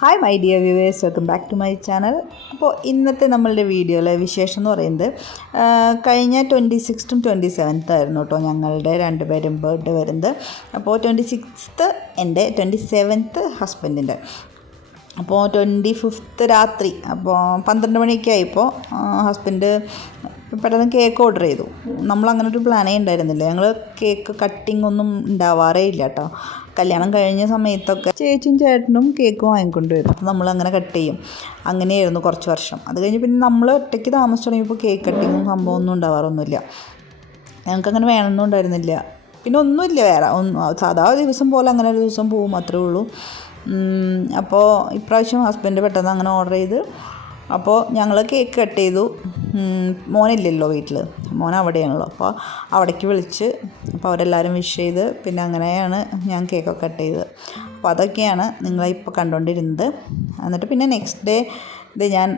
Hi my dear viewers welcome back to my channel അപ്പോൾ ഇന്നത്തെ നമ്മളുടെ വീഡിയോയിലെ വിശേഷം എന്ന് പറയുന്നത് കഴിഞ്ഞ ട്വന്റി സിക്സ്ത്തും ട്വന്റി സെവൻത്ത് ആയിരുന്നു കേട്ടോ ഞങ്ങളുടെ രണ്ടുപേരും ബർത്ത്ഡേ വരുന്നത്. അപ്പോൾ ട്വന്റി സിക്സ്ത്ത് എന്റെ ട്വന്റി സെവൻത്ത് ഹസ്ബൻഡിന്റെ അപ്പോൾ ട്വന്റി ഫിഫ്ത്ത് രാത്രി അപ്പോൾ പന്ത്രണ്ട് മണിയൊക്കെ ആയപ്പോൾ ഹസ്ബൻഡ് പെട്ടെന്ന് കേക്ക് ഓർഡർ ചെയ്തു. നമ്മൾ അങ്ങനെ ഒരു പ്ലാനേ ഉണ്ടായിരുന്നില്ല ഞങ്ങൾ കേക്ക് കട്ടിംഗ് ഒന്നും ഉണ്ടാവാറേ ഇല്ല കേട്ടോ കല്യാണം കഴിഞ്ഞ സമയത്തൊക്കെ ചേച്ചിയും ചേട്ടനും കേക്ക് വാങ്ങിക്കൊണ്ട് വരും. നമ്മൾ അങ്ങനെ കട്ട് ചെയ്യും. അങ്ങനെയായിരുന്നു കുറച്ച് വർഷം. അത് കഴിഞ്ഞ് പിന്നെ നമ്മൾ ഒറ്റയ്ക്ക് താമസിച്ച് തുടങ്ങിയപ്പോൾ കേക്ക് കട്ടിങ്ങും സംഭവമൊന്നും ഉണ്ടാവാറൊന്നുമില്ല ഞങ്ങൾക്കങ്ങനെ വേണമെന്നും ഉണ്ടായിരുന്നില്ല. പിന്നെ ഒന്നുമില്ല വേറെ. ഒന്നും സാധാ ദിവസം പോലെ അങ്ങനെ ഒരു ദിവസം പോകും അത്രേ ഉള്ളൂ. അപ്പോൾ ഇപ്രാവശ്യം ഹസ്ബൻഡ് പെട്ടെന്ന് അങ്ങനെ ഓർഡർ ചെയ്ത് അപ്പോൾ ഞങ്ങൾ കേക്ക് കട്ട് ചെയ്തു. മോനില്ലല്ലോ വീട്ടിൽ മോൻ അവിടെയാണല്ലോ. അപ്പോൾ അവിടേക്ക് വിളിച്ച് അപ്പോൾ അവരെല്ലാവരും വിഷ് ചെയ്ത് പിന്നെ അങ്ങനെയാണ് ഞാൻ കേക്കൊക്കെ കട്ട് ചെയ്തത്. അപ്പോൾ അതൊക്കെയാണ് നിങ്ങളിപ്പോൾ കണ്ടുകൊണ്ടിരുന്നത്. എന്നിട്ട് പിന്നെ നെക്സ്റ്റ് ഡേ ഇത് ഞാൻ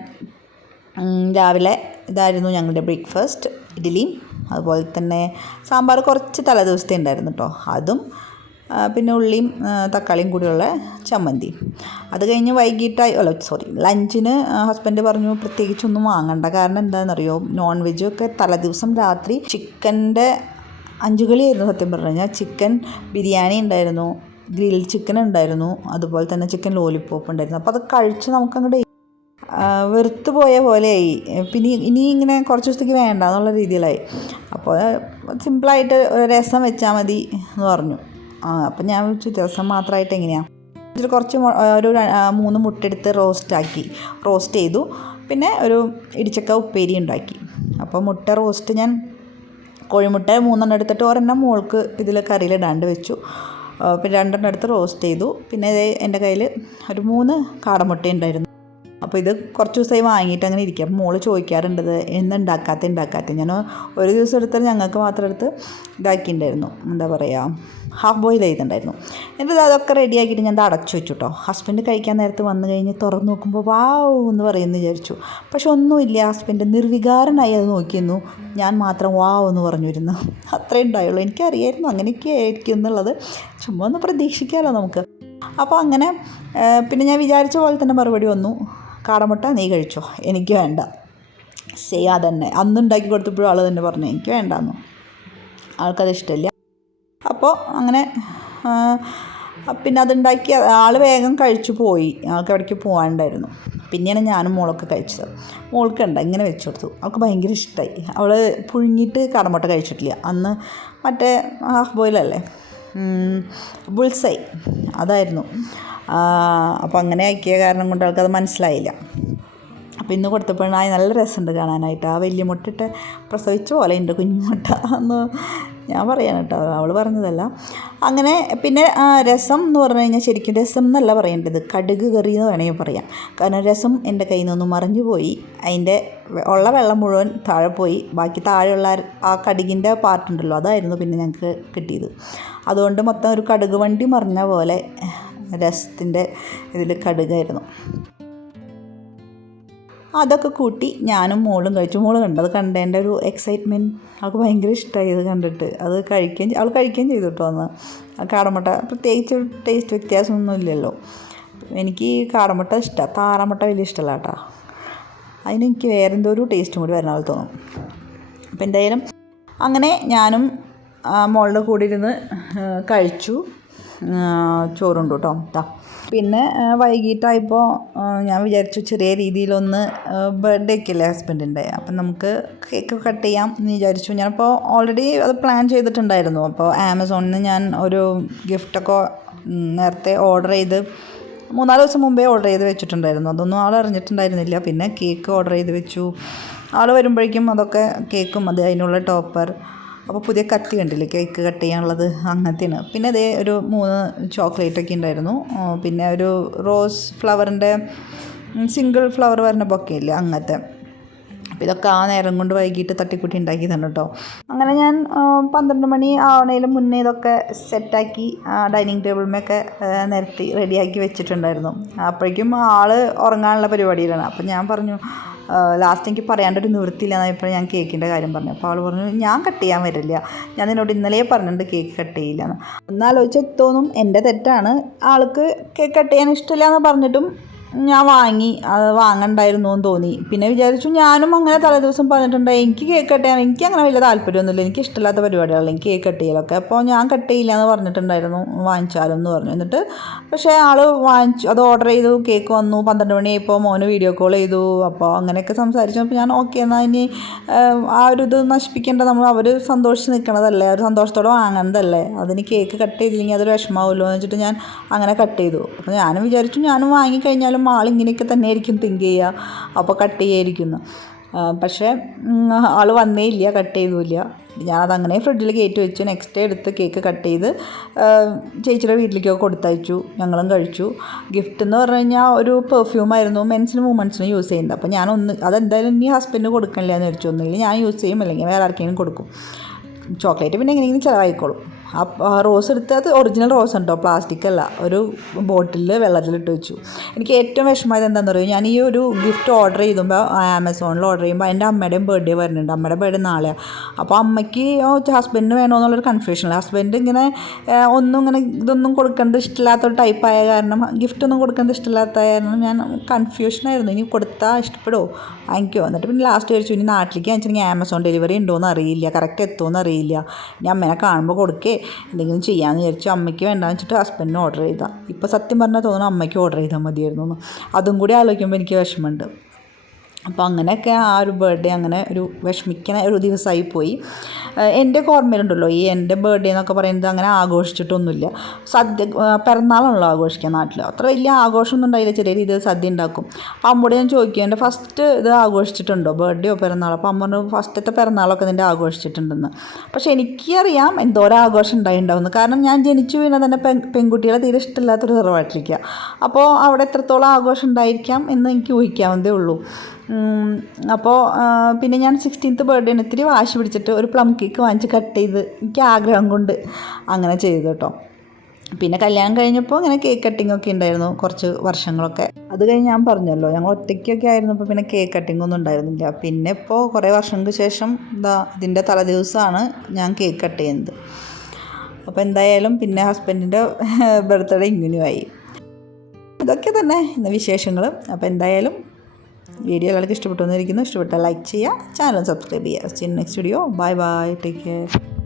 രാവിലെ ഇതായിരുന്നു ഞങ്ങളുടെ ബ്രേക്ക്ഫാസ്റ്റ് ഇഡ്ഡലിയും അതുപോലെ തന്നെ സാമ്പാർ കുറച്ച് തലേദിവസത്തെ ഉണ്ടായിരുന്നു കേട്ടോ. അതും പിന്നെ ഉള്ളിയും തക്കാളിയും കൂടിയുള്ള ചമ്മന്തി. അത് കഴിഞ്ഞ് വൈകിട്ടായി അല്ല സോറി ലഞ്ചിന് ഹസ്ബൻഡ് പറഞ്ഞു പ്രത്യേകിച്ചൊന്നും വാങ്ങണ്ട. കാരണം എന്താണെന്നറിയോ നോൺ വെജ് ഒക്കെ തലേദിവസം രാത്രി ചിക്കന്റെ അഞ്ചു കളിയായിരുന്നു സത്യം പറഞ്ഞു കഴിഞ്ഞാൽ. ചിക്കൻ ബിരിയാണി ഉണ്ടായിരുന്നു ഗ്രിൽ ചിക്കൻ ഉണ്ടായിരുന്നു അതുപോലെ തന്നെ ചിക്കൻ ലോലിപ്പോപ്പ് ഉണ്ടായിരുന്നു. അപ്പോൾ അത് കഴിച്ച് നമുക്കങ്ങോട്ട് വെറുത്ത് പോയ പോലെയായി. പിന്നെ ഇനി ഇങ്ങനെ കുറച്ച് ദിവസത്തേക്ക് വേണ്ട എന്നുള്ള രീതിയിലായി. അപ്പോൾ സിമ്പിളായിട്ട് രസം വെച്ചാൽ മതി എന്ന് പറഞ്ഞു. ആ അപ്പം ഞാൻ വിളിച്ചു ദിവസം മാത്രമായിട്ട് എങ്ങനെയാണ് ഇതിൽ കുറച്ച് ഒരു മൂന്ന് മുട്ടെടുത്ത് റോസ്റ്റാക്കി റോസ്റ്റ് ചെയ്തു. പിന്നെ ഒരു ഇടിച്ചക്ക ഉപ്പേരി ഉണ്ടാക്കി. അപ്പോൾ മുട്ട റോസ്റ്റ് ഞാൻ കോഴിമുട്ട മൂന്നെണ്ണം എടുത്തിട്ട് ഒരെണ്ണം മോൾക്ക് ഇതിൽ കറിയിലിടാണ്ട് വെച്ചു. പിന്നെ രണ്ടെണ്ണം എടുത്ത് റോസ്റ്റ് ചെയ്തു. പിന്നെ എന്റെ കയ്യിൽ ഒരു മൂന്ന് കാടമുട്ട ഉണ്ടായിരുന്നു. അപ്പോൾ ഇത് കുറച്ച് ദിവസമായി വാങ്ങിയിട്ട് അങ്ങനെ ഇരിക്കുക അപ്പോൾ മോൾ ചോദിക്കാറുണ്ടത് എന്ന് ഉണ്ടാക്കാത്ത ഉണ്ടാക്കാത്ത ഞാൻ ഒരു ദിവസം എടുത്താൽ ഞങ്ങൾക്ക് മാത്രം എടുത്ത് ഇതാക്കിയിട്ടുണ്ടായിരുന്നു. എന്താ പറയുക ഹാഫ് ബോയിൽ ചെയ്തിട്ടുണ്ടായിരുന്നു. എന്നിട്ട് അതൊക്കെ റെഡിയാക്കിയിട്ട് ഞാൻ അടച്ചു വെച്ചു കേട്ടോ ഹസ്ബൻഡ് കഴിക്കാൻ നേരത്ത് വന്നു കഴിഞ്ഞ് തുറന്ന് നോക്കുമ്പോൾ വാവ് എന്ന് പറയുമെന്ന് വിചാരിച്ചു. പക്ഷെ ഒന്നുമില്ല ഹസ്ബൻഡ് നിർവികാരനായി അത് നോക്കിയിരുന്നു. ഞാൻ മാത്രം വാവ് എന്ന് പറഞ്ഞിരുന്നു. അത്രേ ഉണ്ടായുള്ളൂ. എനിക്കറിയായിരുന്നു അങ്ങനെയൊക്കെ ആയിരിക്കും എന്നുള്ളത്. ചുമ്മാ ഒന്ന് പ്രതീക്ഷിക്കാമല്ലോ നമുക്ക്. അപ്പോൾ അങ്ങനെ പിന്നെ ഞാൻ വിചാരിച്ച പോലെ തന്നെ മറുപടി വന്നു. കാടമുട്ട നീ കഴിച്ചോ? എനിക്ക് വേണ്ട. ചെയ്യാ തന്നെ. അന്ന് ഉണ്ടാക്കി കൊടുത്തപ്പോഴും ആൾ തന്നെ പറഞ്ഞു എനിക്ക് വേണ്ടാന്നു. ആൾക്കത് ഇഷ്ടമില്ല. അപ്പോൾ അങ്ങനെ പിന്നെ അതുണ്ടാക്കി ആൾ വേഗം കഴിച്ചു പോയി. ആൾക്ക് എവിടേക്ക് പോകാനുണ്ടായിരുന്നു പിന്നെയാണ് ഞാനും മോളൊക്കെ കഴിച്ചത്. മോൾക്ക് ഉണ്ട് ഇങ്ങനെ വെച്ചു കൊടുത്തു. അവൾക്ക് ഭയങ്കര ഇഷ്ടമായി അവൾ പുഴുങ്ങിയിട്ട് കടമുട്ട കഴിച്ചിട്ടില്ല. അന്ന് മറ്റേ ഹാഫ് ബോയിലല്ലേ ബുൾസൈ അതായിരുന്നു. അപ്പോൾ അങ്ങനെ ആക്കിയ കാരണം കൊണ്ട് അവൾക്കത് മനസ്സിലായില്ല. അപ്പോൾ ഇന്ന് കൊടുത്തപ്പോഴായി നല്ല രസമുണ്ട് കാണാനായിട്ട്. ആ വലിയ മുട്ടിട്ട് പ്രസവിച്ച പോലെ ഉണ്ട് കുഞ്ഞുമുട്ട എന്ന് ഞാൻ പറയാൻ കേട്ടോ അവൾ പറഞ്ഞതല്ല. അങ്ങനെ പിന്നെ രസം എന്ന് പറഞ്ഞു കഴിഞ്ഞാൽ ശരിക്കും രസം എന്നല്ല പറയേണ്ടത്. കടുക് കറി എന്ന് വേണമെങ്കിൽ പറയാം. കാരണം രസം എന്റെ കയ്യിൽ നിന്നൊന്നും മറിഞ്ഞു പോയി. അതിന്റെ ഉള്ള വെള്ളം മുഴുവൻ താഴെ പോയി. ബാക്കി താഴെയുള്ള ആ കടുകിന്റെ പാർട്ടുണ്ടല്ലോ അതായിരുന്നു പിന്നെ ഞങ്ങൾക്ക് കിട്ടിയത്. അതുകൊണ്ട് മൊത്തം ഒരു കടുക് വണ്ടി മറിഞ്ഞ പോലെ രസത്തിന്റെ ഇതിൽ കടുകായിരുന്നു. അതൊക്കെ കൂട്ടി ഞാനും മോളും കഴിച്ചു. മോൾ കണ്ടത് കണ്ടതിന്റെ ഒരു എക്സൈറ്റ്മെന്റ് അവൾക്ക് ഭയങ്കര ഇഷ്ടമായി ഇത് കണ്ടിട്ട്. അത് കഴിക്കുകയും അവൾ കഴിക്കുകയും ചെയ്തു കേട്ടോ അന്ന് കാടമുട്ട പ്രത്യേകിച്ച് ടേസ്റ്റ് വ്യത്യാസമൊന്നും ഇല്ലല്ലോ. എനിക്ക് കാടമുട്ട ഇഷ്ടമാണ് താറാമുട്ട വലിയ ഇഷ്ടമല്ല കേട്ടോ. അതിന് എനിക്ക് വേറെ എന്തോ ഒരു ടേസ്റ്റും കൂടി വരണ പോലെ തോന്നും. അപ്പം എന്തായാലും അങ്ങനെ ഞാനും മോളുടെ കൂടെ ഇരുന്ന് കഴിച്ചു. ചോറുണ്ട് കേട്ടോ ദാ. പിന്നെ വൈകിട്ടായപ്പോൾ ഞാൻ വിചാരിച്ചു ചെറിയ രീതിയിലൊന്ന് ബർത്ത്ഡേ ഒക്കെ അല്ലേ ഹസ്ബൻഡിന്റെ അപ്പം നമുക്ക് കേക്ക് കട്ട് ചെയ്യാം എന്ന് വിചാരിച്ചു. ഞാനിപ്പോൾ ഓൾറെഡി അത് പ്ലാൻ ചെയ്തിട്ടുണ്ടായിരുന്നു. അപ്പോൾ ആമസോണിൽ നിന്ന് ഞാൻ ഒരു ഗിഫ്റ്റൊക്കെ നേരത്തെ ഓർഡർ ചെയ്ത് മൂന്നാൽ ദിവസം മുമ്പേ ഓർഡർ ചെയ്ത് വെച്ചിട്ടുണ്ടായിരുന്നു. അതൊന്നും ആൾ അറിഞ്ഞിട്ടുണ്ടായിരുന്നില്ല. പിന്നെ കേക്ക് ഓർഡർ ചെയ്ത് വെച്ചു. ആൾ വരുമ്പോഴേക്കും അതൊക്കെ കേക്കും അത് അതിനുള്ള ടോപ്പർ അപ്പോൾ പുതിയ കത്തി കണ്ടില്ലേ? കേക്ക് കട്ട് ചെയ്യാനുള്ളത് അങ്ങനത്തെയാണ്. പിന്നെ അതേ ഒരു മൂന്ന് ചോക്ലേറ്റ് ഒക്കെ ഉണ്ടായിരുന്നു പിന്നെ ഒരു റോസ് ഫ്ലവറിന്റെ സിംഗിൾ ഫ്ലവർ വരുന്ന ബൊക്കെ ഇല്ലേ അങ്ങനത്തെ. അപ്പോൾ ഇതൊക്കെ ആ നേരം കൊണ്ട് വൈകിട്ട് തട്ടിക്കുട്ടി ഉണ്ടാക്കിയതാണ് കേട്ടോ അങ്ങനെ ഞാൻ പന്ത്രണ്ട് മണി ആവണേലും മുന്നേ ഇതൊക്കെ സെറ്റാക്കി ഡൈനിങ് ടേബിളിമൊക്കെ നിരത്തി റെഡിയാക്കി വെച്ചിട്ടുണ്ടായിരുന്നു. അപ്പോഴേക്കും ആൾ ഉറങ്ങാനുള്ള പരിപാടിയിലാണ്. അപ്പം ഞാൻ പറഞ്ഞു ലാസ്റ്റ് എനിക്ക് പറയാണ്ടൊരു നിവൃത്തിയില്ല ഇപ്പോൾ ഞാൻ കേക്കിന്റെ കാര്യം പറഞ്ഞു അപ്പോൾ അവൾ പറഞ്ഞു ഞാൻ കട്ട് ചെയ്യാൻ വരില്ല. ഞാൻ നിന്നോട് ഇന്നലെ പറഞ്ഞിട്ടുണ്ട് കേക്ക് കട്ട് ചെയ്യില്ല എന്ന്. തോന്നും എന്റെ തെറ്റാണ് ആൾക്ക് കേക്ക് കട്ട് ചെയ്യാൻ ഇഷ്ടമില്ല എന്ന് പറഞ്ഞിട്ടും ഞാൻ വാങ്ങി അത് വാങ്ങണ്ടായിരുന്നു എന്ന് തോന്നി. പിന്നെ വിചാരിച്ചു ഞാനും അങ്ങനെ തലേദിവസം പറഞ്ഞിട്ടുണ്ട് എനിക്ക് കേക്ക് കട്ട് എനിക്ക് അങ്ങനെ വലിയ താല്പര്യമൊന്നുമില്ല എനിക്ക് ഇഷ്ടമില്ലാത്ത പരിപാടികളാണ് എനിക്ക് കേക്ക് കട്ട് ചെയ്യലൊക്കെ. അപ്പോൾ ഞാൻ കട്ട് ചെയ്യില്ല എന്ന് പറഞ്ഞിട്ടുണ്ടായിരുന്നു വാങ്ങിച്ചാലും എന്ന് പറഞ്ഞു. എന്നിട്ട് പക്ഷേ ആൾ വാങ്ങിച്ചു അത് ഓർഡർ ചെയ്തു കേക്ക് വന്നു. പന്ത്രണ്ട് മണിയായപ്പോൾ മോന് വീഡിയോ കോൾ ചെയ്തു. അപ്പോൾ അങ്ങനെയൊക്കെ സംസാരിച്ചപ്പോൾ ഞാൻ ഓക്കെ എന്നാൽ ഇനി ആ ഒരു ഇത് നശിപ്പിക്കേണ്ട നമ്മൾ അവർ സന്തോഷിച്ച് നിൽക്കണതല്ലേ അവർ സന്തോഷത്തോടെ വാങ്ങണതല്ലേ? അതിന് കേക്ക് കട്ട് ചെയ്തില്ലെങ്കിൽ അതൊരു വിഷമാവുമല്ലോ എന്ന് വെച്ചിട്ട് ഞാൻ അങ്ങനെ കട്ട് ചെയ്തു. അപ്പോൾ ഞാനും വിചാരിച്ചു ഞാനും വാങ്ങിക്കഴിഞ്ഞാലും ആൾ ഇങ്ങനെയൊക്കെ തന്നെ ആയിരിക്കും തിങ്ക് ചെയ്യുക. അപ്പോൾ കട്ട് ചെയ്യായിരിക്കുന്നു. പക്ഷേ ആൾ വന്നേ ഇല്ല കട്ട് ചെയ്തുമില്ല ഞാനതങ്ങനെ ഫ്രിഡ്ജിൽ കയറ്റി വെച്ചു. നെക്സ്റ്റ് ഡേ എടുത്ത് കേക്ക് കട്ട് ചെയ്ത് ചേച്ചിയുടെ വീട്ടിലേക്കൊക്കെ കൊടുത്തയച്ചു. ഞങ്ങളും കഴിച്ചു. ഗിഫ്റ്റ് എന്ന് പറഞ്ഞു കഴിഞ്ഞാൽ ഒരു പെർഫ്യൂം ആയിരുന്നു മെൻസിനും വുമൻസിനും യൂസ് ചെയ്യുന്നത്. അപ്പോൾ ഞാനൊന്ന് അതെന്തായാലും ഇനി ഹസ്ബൻഡിന് കൊടുക്കണില്ല എന്ന് വെച്ചു ഒന്നുമില്ല. ഞാൻ യൂസ് ചെയ്യും അല്ലെങ്കിൽ വേറെ ആർക്കെങ്കിലും കൊടുക്കും. ചോക്ലേറ്റ് പിന്നെ എങ്ങനെയെങ്കിലും ചിലവായിക്കോളും. ആ റോസ് എടുത്ത് അത് ഒറിജിനൽ റോസ് ഉണ്ടോ? പ്ലാസ്റ്റിക് അല്ല. ഒരു ബോട്ടിലിൽ വെള്ളത്തിലിട്ട് വെച്ചു. എനിക്ക് ഏറ്റവും വിഷമമായത് എന്താണെന്ന് പറയുക ഞാൻ ഈ ഒരു ഗിഫ്റ്റ് ഓർഡർ ചെയ്തുമ്പോൾ ആമസോണിൽ ഓർഡർ ചെയ്യുമ്പോൾ എന്റെ അമ്മയുടെയും ബർത്ത്ഡേ വരുന്നുണ്ട്. അമ്മയുടെ ബർത്ത്ഡേ നാളെയാണ് അപ്പോൾ അമ്മയ്ക്ക് ഹസ്ബൻഡിന് വേണോ എന്നുള്ളൊരു കൺഫ്യൂഷൻ ഹസ്ബൻഡ് ഇങ്ങനെ ഒന്നും ഇങ്ങനെ ഇതൊന്നും കൊടുക്കേണ്ടത് ടൈപ്പ് ടൈപ്പായ കാരണം ഗിഫ്റ്റ് ഒന്നും കൊടുക്കേണ്ടത് ഇഷ്ടമില്ലാത്ത കാരണം ഞാൻ കൺഫ്യൂഷനായിരുന്നു ഇനി കൊടുത്താൽ ഇഷ്ടപ്പെടുമോ വാങ്ങിക്കോ. എന്നിട്ട് പിന്നെ ലാസ്റ്റ് ചോദിച്ചു ഇനി നാട്ടിലേക്ക് വെച്ചിട്ടുണ്ടെങ്കിൽ ആമസോൺ ഡെലിവറി ഉണ്ടോയെന്ന് അറിയില്ല. കറക്റ്റ് എത്തുമോയെന്ന് അറിയില്ല. ഇനി അമ്മേനെ കാണുമ്പോൾ കൊടുക്കേ. എന്തെങ്കിലും ചെയ്യാമെന്ന് വിചാരിച്ചു. അമ്മയ്ക്ക് വേണ്ടാന്ന് വെച്ചിട്ട് ഹസ്ബൻഡിന് ഓർഡർ ചെയ്താൽ ഇപ്പോൾ സത്യം പറഞ്ഞാൽ തോന്നുന്നു അമ്മയ്ക്ക് ഓർഡർ ചെയ്താൽ മതിയായിരുന്നു അതും കൂടി ആലോചിക്കുമ്പോൾ എനിക്ക് വിഷമമുണ്ട്. അപ്പോൾ അങ്ങനെയൊക്കെ ആ ഒരു ബർത്ത്ഡേ അങ്ങനെ ഒരു വിഷമിക്കുന്ന ഒരു ദിവസമായി പോയി. എന്റെ ഓർമ്മയിലുണ്ടല്ലോ ഈ എന്റെ ബർത്ത്ഡേ എന്നൊക്കെ പറയുന്നത് അങ്ങനെ ആഘോഷിച്ചിട്ടൊന്നുമില്ല. സദ്യ പിറന്നാളാണല്ലോ ആഘോഷിക്കുക നാട്ടിൽ അത്ര വലിയ ആഘോഷമൊന്നും ഉണ്ടായില്ല ചെറിയ രീതിയിൽ സദ്യ ഉണ്ടാക്കും. അപ്പോൾ അമ്മോട് ഞാൻ ചോദിക്കും എന്റെ ഫസ്റ്റ് ഇത് ആഘോഷിച്ചിട്ടുണ്ടോ ബർത്ത്ഡേയോ പിറന്നാളോ? അപ്പോൾ അമ്മ ഫസ്റ്റത്തെ പിറന്നാളൊക്കെ നിന്റെ ആഘോഷിച്ചിട്ടുണ്ടെന്ന്. പക്ഷേ എനിക്കറിയാം എന്തോരം ആഘോഷം ഉണ്ടായിണ്ടാവുന്നു കാരണം ഞാൻ ജനിച്ചു വീണ തന്നെ പെൺ പെൺകുട്ടികളെ തീരെ ഇഷ്ടമില്ലാത്തൊരു സർവായിട്ടിരിക്കുക അപ്പോൾ അവിടെ എത്രത്തോളം ആഘോഷം ഉണ്ടായിരിക്കാം എന്ന് എനിക്ക് ഊഹിക്കാവുന്നതേ ഉള്ളൂ. അപ്പോൾ പിന്നെ ഞാൻ സിക്സ്റ്റീൻത്ത് ബർത്ത്ഡേന് ഇത്തിരി വാശി പിടിച്ചിട്ട് ഒരു പ്ലം കേക്ക് വാങ്ങിച്ച് കട്ട് ചെയ്ത് എനിക്ക് ആഗ്രഹം കൊണ്ട് അങ്ങനെ ചെയ്തു കേട്ടോ. പിന്നെ കല്യാണം കഴിഞ്ഞപ്പോൾ ഇങ്ങനെ കേക്ക് കട്ടിംഗ് ഒക്കെ ഉണ്ടായിരുന്നു കുറച്ച് വർഷങ്ങളൊക്കെ. അത് കഴിഞ്ഞ് ഞാൻ പറഞ്ഞല്ലോ ഞങ്ങൾ ഒറ്റയ്ക്കൊക്കെ ആയിരുന്നപ്പോൾ പിന്നെ കേക്ക് കട്ടിംഗ് ഒന്നും ഉണ്ടായിരുന്നില്ല. പിന്നെ ഇപ്പോൾ കുറേ വർഷങ്ങൾക്ക് ശേഷം ഇതാ ഇതിന്റെ തലേദിവസമാണ് ഞാൻ കേക്ക് കട്ട് ചെയ്യുന്നത്. അപ്പോൾ എന്തായാലും പിന്നെ ഹസ്ബൻഡിന്റെ ബർത്ത്ഡേ ഇങ്ങനെയായി. ഇതൊക്കെ തന്നെ ഇന്ന് വിശേഷങ്ങൾ അപ്പോൾ എന്തായാലും വീഡിയോ എല്ലാവർക്കും ഇഷ്ടപ്പെട്ടു വന്നിരിക്കുന്നു ഇഷ്ടപ്പെട്ടാൽ ലൈക്ക് ചെയ്യുക. ചാനൽ സബ്സ്ക്രൈബ് ചെയ്യുക. Next video bye bye take care